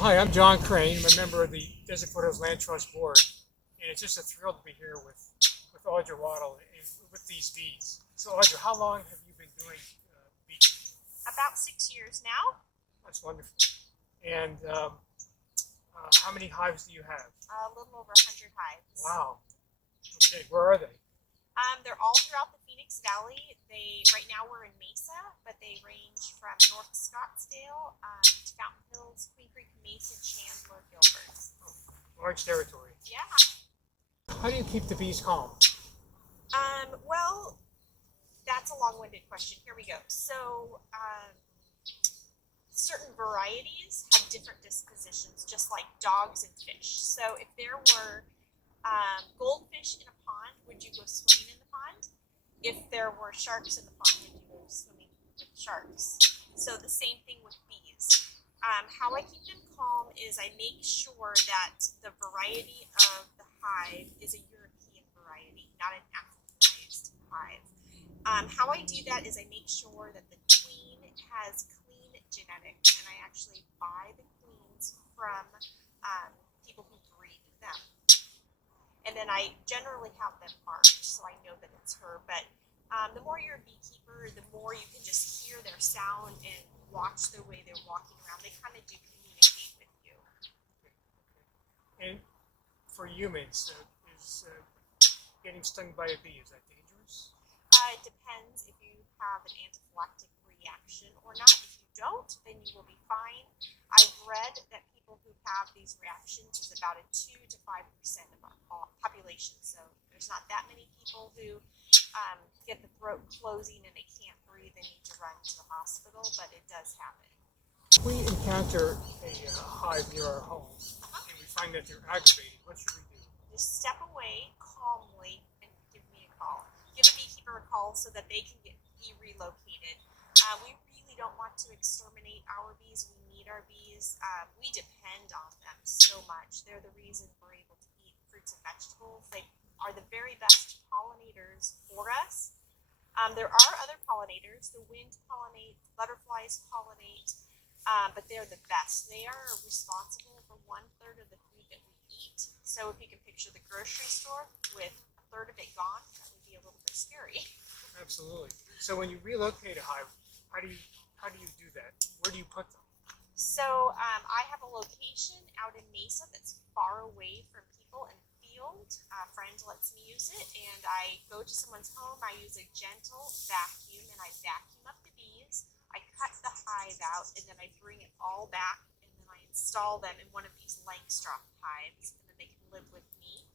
Hi, I'm John Crane. I'm a member of the Desert Foothills Land Trust board, and it's just a thrill to be here with Audra Waddle and with these bees. So, Audra, how long have you been doing beekeeping? About 6 years now. That's wonderful. And how many hives do you have? A little over 100 hives. Wow. Okay, where are they? They're all throughout the Phoenix Valley. Right now we're in Mesa, but they range from North Scottsdale to Fountain Hills, Queen Creek, Mesa, Chandler, Gilbert. Oh, large territory. Yeah. How do you keep the bees calm? Well, that's a long-winded question. Here we go. So, certain varieties have different dispositions, just like dogs and fish. So if there were goldfish in a pond, would you go swimming in the pond? If there were sharks in the pond, would you go swimming with sharks? So the same thing with bees. How I keep them calm is I make sure that the variety of the hive is a European variety, not an Africanized hive. How I do that is I make sure that the queen has clean genetics, and I actually buy the queens from people who breed them. And then I generally have them marked so I know that it's her. But the more you're a beekeeper, the more you can just hear their sound and watch the way they're walking around. They kind of do communicate with you. And for humans, is getting stung by a bee, is that dangerous? It depends if you have an anaphylactic reaction or not. If you don't, then you will be fine. I've read that people who have these reactions is about a 2 to 5% of our population. So there's not that many people who get the throat closing and they can't breathe and need to run to the hospital, but it does happen. If we encounter a hive near our home and we find that they're aggravated, what should we do? Just step away calmly and give me a call. Give a beekeeper a call so that they can be relocated. We really don't want to exterminate our bees. We need our bees. We depend on them so much. They're the reason we're able to eat fruits and vegetables. They are the very best pollinators for us. There are other pollinators. The wind pollinates, butterflies pollinate, but they're the best. They are responsible for 1/3 of the food that we eat. So if you can picture the grocery store with 1/3 of it gone, that would be a little bit scary. Absolutely. So when you relocate a hive, how do you do that? Where do you put them? So I have a location out in Mesa that's far away from people and field. A friend lets me use it, and I go to someone's home. I use a gentle vacuum, and I vacuum up the bees. I cut the hive out, and then I bring it all back, and then I install them in one of these Langstroth hives, and then they can live with me.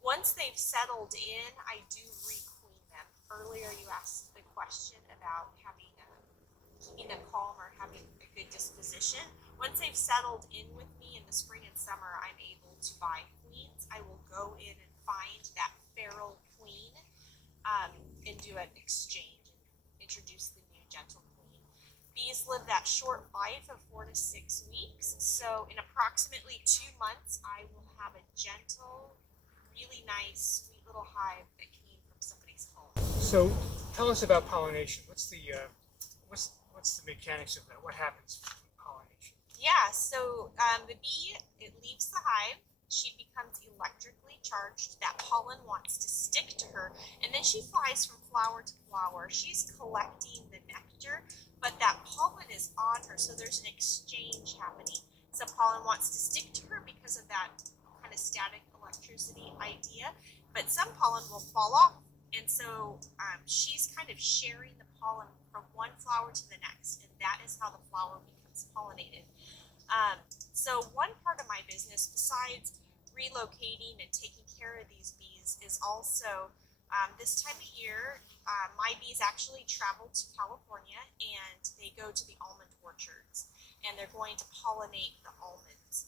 Once they've settled in, I do requeen them. Earlier you asked the question about keeping them calm or having a good disposition. Once they've settled in with me in the spring and summer, I'm able to buy queens. I will go in and find that feral queen and do an exchange and introduce the new gentle queen. Bees live that short life of 4 to 6 weeks, so in approximately 2 months, I will have a gentle, really nice, sweet little hive that came from somebody's home. So tell us about pollination. What's the mechanics of that? What happens with pollination? Yeah, so the bee, it leaves the hive. She becomes electrically charged. That pollen wants to stick to her, and then she flies from flower to flower. She's collecting the nectar, but that pollen is on her, so there's an exchange happening. Some pollen wants to stick to her because of that kind of static electricity idea, but some pollen will fall off, and so she's kind of sharing the pollen from one flower to the next, and that is how the flower becomes pollinated. So one part of my business, besides relocating and taking care of these bees, is also this time of year, my bees actually travel to California and they go to the almond orchards, and they're going to pollinate the almonds.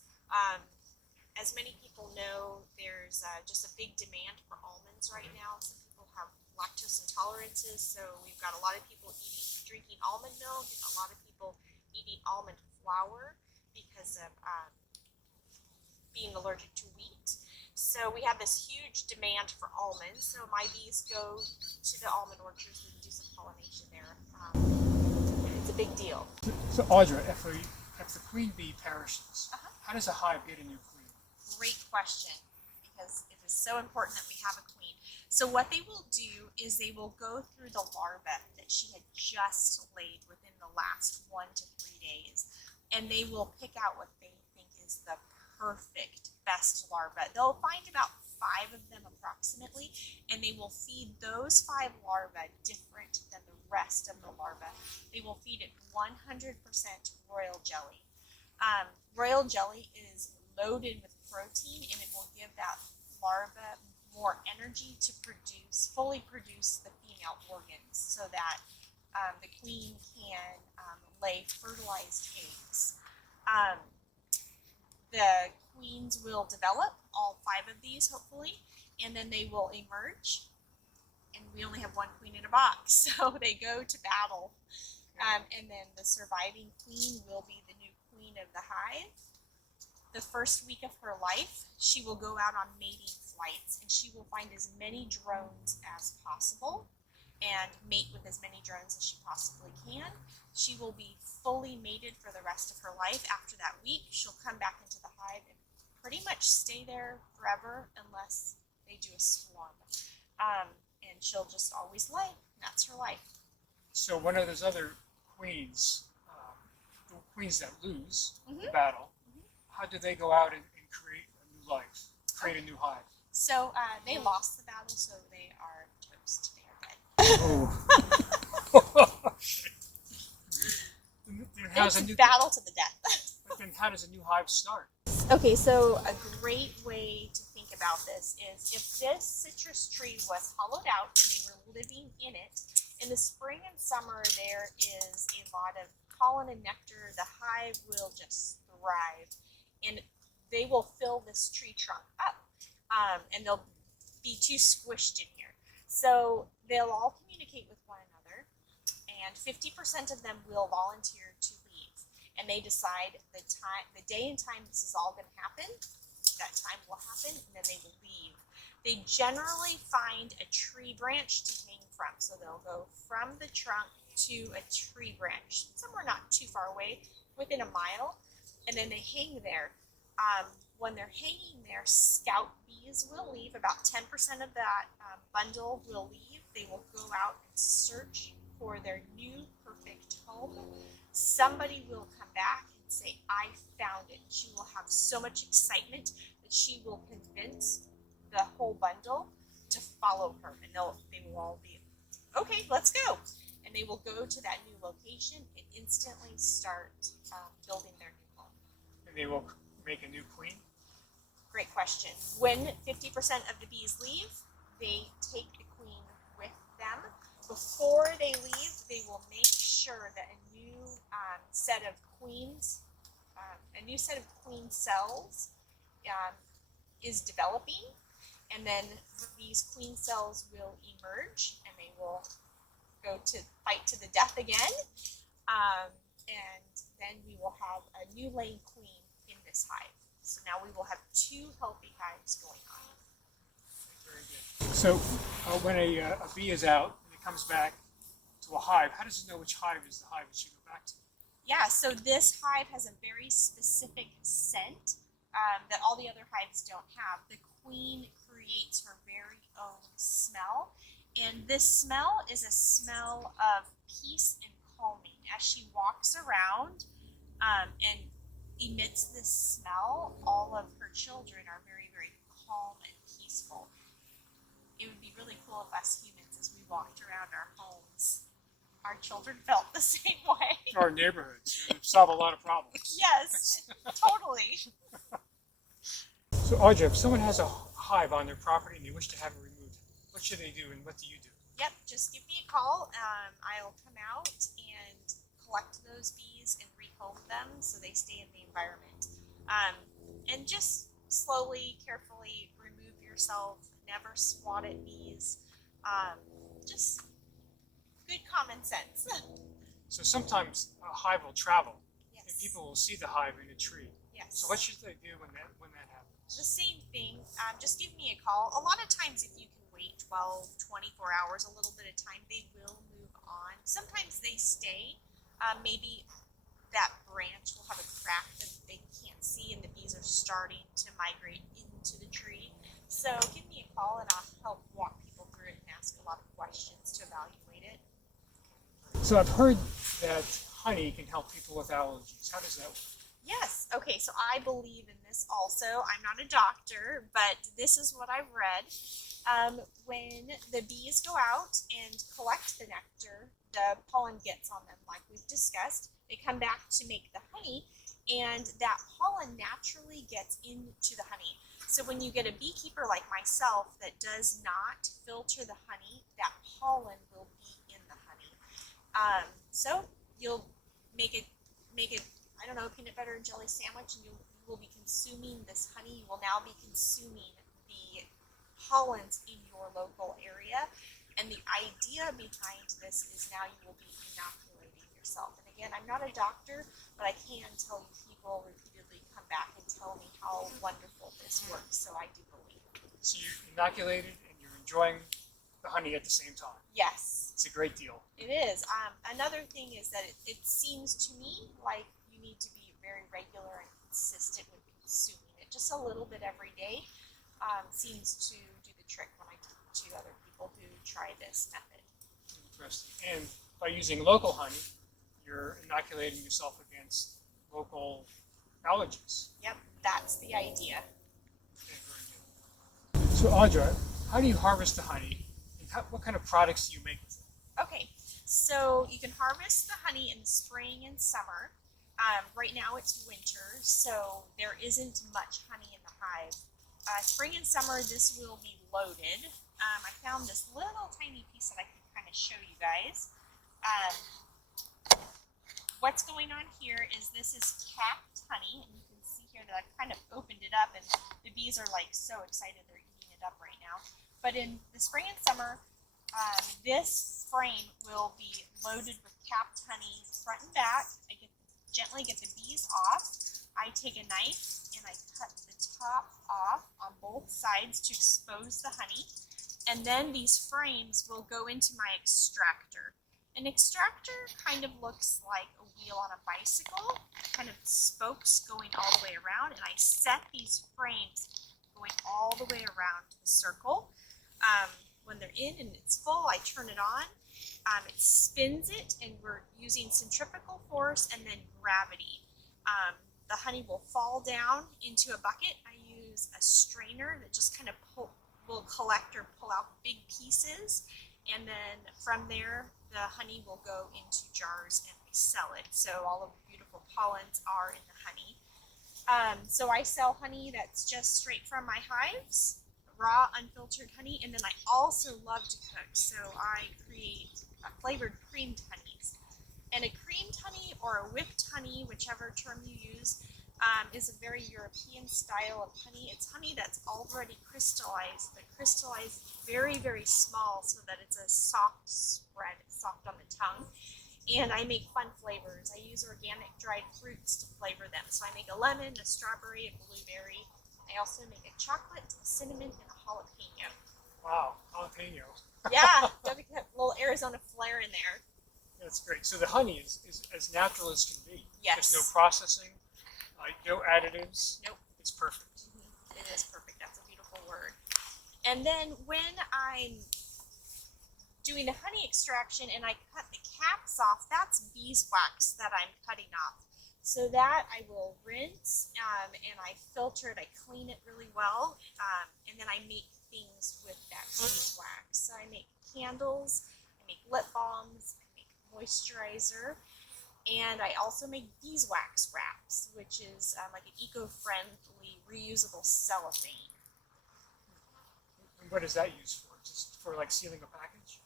As many people know, there's just a big demand for almonds right now. Some people have lactose intolerances, so we've got a lot of people drinking almond milk, and a lot of people eating almond flour because of being allergic to wheat. So we have this huge demand for almonds. So my bees go to the almond orchards and do some pollination there. It's a big deal. So Audra, after if the queen bee perishes, Uh-huh. how does a hive get a new queen? Great question, because it is so important that we have a queen. So what they will do is they will go through the larva that she had just laid within the last 1 to 3 days, and they will pick out what they think is the perfect, best larva. They'll find about 5 of them approximately, and they will feed those 5 larvae different than the rest of the larvae. They will feed it 100% royal jelly. Royal jelly is loaded with protein, and it will give that larva more energy to fully produce the female organs, so that the queen can lay fertilized eggs. The queens will develop, all 5 of these hopefully, and then they will emerge. And we only have 1 queen in a box, so they go to battle. And then the surviving queen will be the new queen of the hive. The first week of her life, she will go out on mating flights, and she will find as many drones as possible and mate with as many drones as she possibly can. She will be fully mated for the rest of her life. After that week, she'll come back into the hive and pretty much stay there forever unless they do a swarm. And she'll just always lay, and that's her life. So one of those other queens, the queens that lose the battle, how do they go out and create a new life, create a new hive? So they lost the battle, so they are toast. They are dead. Oh. It's a battle to the death. But then how does a new hive start? Okay, so a great way to think about this is if this citrus tree was hollowed out and they were living in it, in the spring and summer there is a lot of pollen and nectar. The hive will just thrive, and they will fill this tree trunk up, and they'll be too squished in here. So they'll all communicate with one another, and 50% of them will volunteer to leave. And they decide the day and time this is all going to happen, that time will happen, and then they will leave. They generally find a tree branch to hang from. So they'll go from the trunk to a tree branch, somewhere not too far away, within a mile, and then they hang there. When they're hanging there, scout bees will leave. About 10% of that bundle will leave. They will go out and search for their new perfect home. Somebody will come back and say, I found it. She will have so much excitement that she will convince the whole bundle to follow her. And they will all be, okay, let's go. And they will go to that new location and instantly start building their new home. And they will make a new queen? Great question. When 50% of the bees leave, they take the queen with them. Before they leave, they will make sure that a new set of queens, queen cells is developing, and then these queen cells will emerge, and they will go to fight to the death again, and then we will have a new laying queen in this hive. So now we will have 2 healthy hives going on. Very good. So when a bee is out and it comes back to a hive, how does it know which hive is the hive it should go back to? Yeah, so this hive has a very specific scent that all the other hives don't have. The queen creates her very own smell, and this smell is a smell of peace and calming. As she walks around and emits this smell, all of her children are very, very calm and peaceful. It would be really cool if us humans, as we walked around our homes, our children felt the same way. Our neighborhoods. It would solve a lot of problems. Yes, totally. So Audra, if someone has a hive on their property and they wish to have it removed, what should they do and what do you do? Yep, just give me a call. I'll come out and collect those bees and rehome them so they stay in the environment. And just slowly, carefully remove yourself. Never swat at bees. Just good common sense. So sometimes a hive will travel and Yes. people will see the hive in a tree. Yes. So what should they do when that happens? The same thing. Just give me a call. A lot of times if you can wait 12, 24 hours, a little bit of time, they will move on. Sometimes they stay maybe that branch will have a crack that they can't see, and the bees are starting to migrate into the tree. So give me a call and I'll help walk people through it and ask a lot of questions to evaluate it. So I've heard that honey can help people with allergies. How does that work? Yes. Okay. So I believe in this also. I'm not a doctor, but this is what I've read. When the bees go out and collect the nectar, the pollen gets on them, like we've discussed. They come back to make the honey, and that pollen naturally gets into the honey. So when you get a beekeeper like myself that does not filter the honey, that pollen will be in the honey. So you'll make it, I don't know, peanut butter and jelly sandwich, and you will be consuming this honey. You will now be consuming the pollens in your local area. And the idea behind this is now you will be inoculating yourself. And again, I'm not a doctor, but I can tell you people repeatedly come back and tell me how wonderful this works. So I do believe. So you're inoculated and you're enjoying the honey at the same time. Yes. It's a great deal. It is. Another thing is that it seems to me like you need to be very regular and consistent with consuming it. Just a little bit every day seems to do the trick when I talk to other people who try this method. Interesting. And by using local honey, you're inoculating yourself against local allergies. Yep, that's the idea. Okay, very good. So Audra, how do you harvest the honey? And what kind of products do you make with it? Okay, so you can harvest the honey in the spring and summer. Right now it's winter, so there isn't much honey in the hive. Spring and summer, this will be loaded. I found this little tiny piece that I can kind of show you guys. What's going on here is this is capped honey, and you can see here that I've kind of opened it up, and the bees are like so excited they're eating it up right now. But in the spring and summer, this frame will be loaded with capped honey front and back. I gently get the bees off. I take a knife and I cut the top off on both sides to expose the honey. And then these frames will go into my extractor. An extractor kind of looks like a wheel on a bicycle, kind of spokes going all the way around, and I set these frames going all the way around the circle. When they're in and it's full, I turn it on. It spins it, and we're using centrifugal force and then gravity. The honey will fall down into a bucket. I use a strainer that just kind of will collect or pull out big pieces, and then from there the honey will go into jars and we sell it. So all of the beautiful pollens are in the honey. So I sell honey that's just straight from my hives, raw unfiltered honey, and then I also love to cook, so I create flavored creamed honeys. And a creamed honey or a whipped honey, whichever term you use, is a very European style of honey. It's honey that's already crystallized, but crystallized very, very small so that it's a soft spread, soft on the tongue. And I make fun flavors. I use organic dried fruits to flavor them. So I make a lemon, a strawberry, a blueberry. I also make a chocolate, a cinnamon, and a jalapeno. Wow, jalapeno. Yeah, gotta get a little Arizona flair in there. That's great. So the honey is as natural as can be. Yes. There's no processing, no additives. Nope. It's perfect. It is perfect. That's a beautiful word. And then when I'm doing the honey extraction and I cut the caps off, that's beeswax that I'm cutting off. So that I will rinse and I filter it, I clean it really well, and then I make things with that beeswax. So I make candles, I make lip balms, I make moisturizer, and I also make beeswax wraps, which is like an eco-friendly, reusable cellophane. And what is that used for? Just for like sealing a package?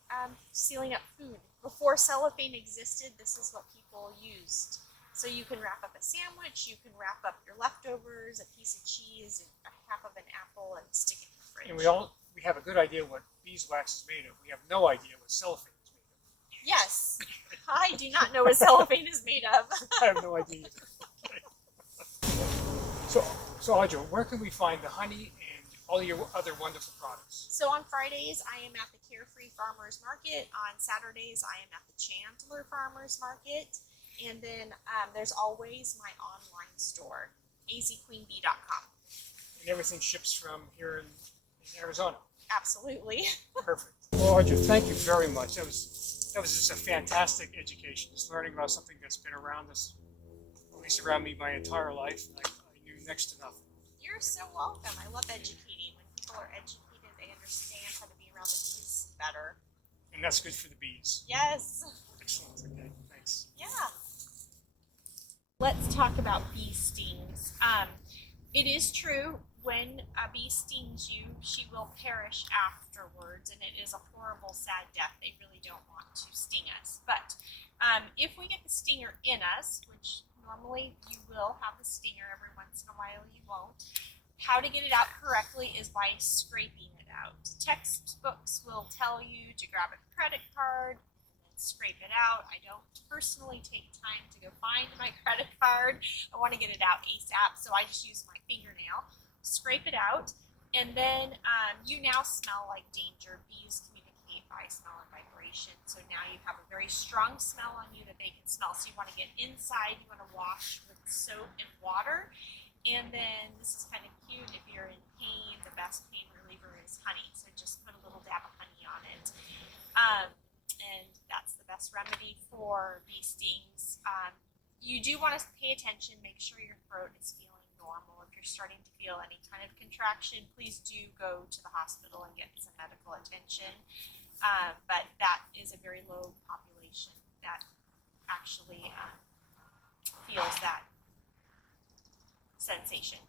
Sealing up food. Before cellophane existed, this is what people used. So you can wrap up a sandwich, you can wrap up your leftovers, a piece of cheese, a half of an apple, and stick it in the fridge. And we have a good idea what beeswax is made of. We have no idea what cellophane is made of. Yes, I do not know what cellophane is made of. I have no idea either. So Audra, where can we find the honey and all your other wonderful products? So on Fridays, I am at the Carefree Farmers Market. On Saturdays, I am at the Chandler Farmers Market. And then there's always my online store, azqueenbee.com. And everything ships from here in Arizona. Absolutely. Perfect. Well, Audra, thank you very much. That was just a fantastic education. Just learning about something that's been around us, at least around me, my entire life. And I knew next to nothing. You're so welcome. I love educating. When people are educated, they understand how to be around the bees better. And that's good for the bees. Yes. Excellent. Okay, thanks. Yeah. Let's talk about bee stings. It is true, when a bee stings you, she will perish afterwards, and it is a horrible, sad death. They really don't want to sting us. But if we get the stinger in us, which normally you will have the stinger, every once in a while you won't, how to get it out correctly is by scraping it out. Textbooks will tell you to grab a credit card, scrape it out. I don't personally take time to go find my credit card. I want to get it out ASAP, so I just use my fingernail, scrape it out, and then you now smell like danger. Bees communicate by smell and vibration, so now you have a very strong smell on you that they can smell. So you want to get inside, you want to wash with soap and water, and then this is kind of cute. If you're in pain, the best pain reliever is honey, so just put a little dab of honey on it. And that's the best remedy for bee stings. You do want to pay attention, make sure your throat is feeling normal. If you're starting to feel any kind of contraction, please do go to the hospital and get some medical attention. But that is a very low population that actually feels that sensation.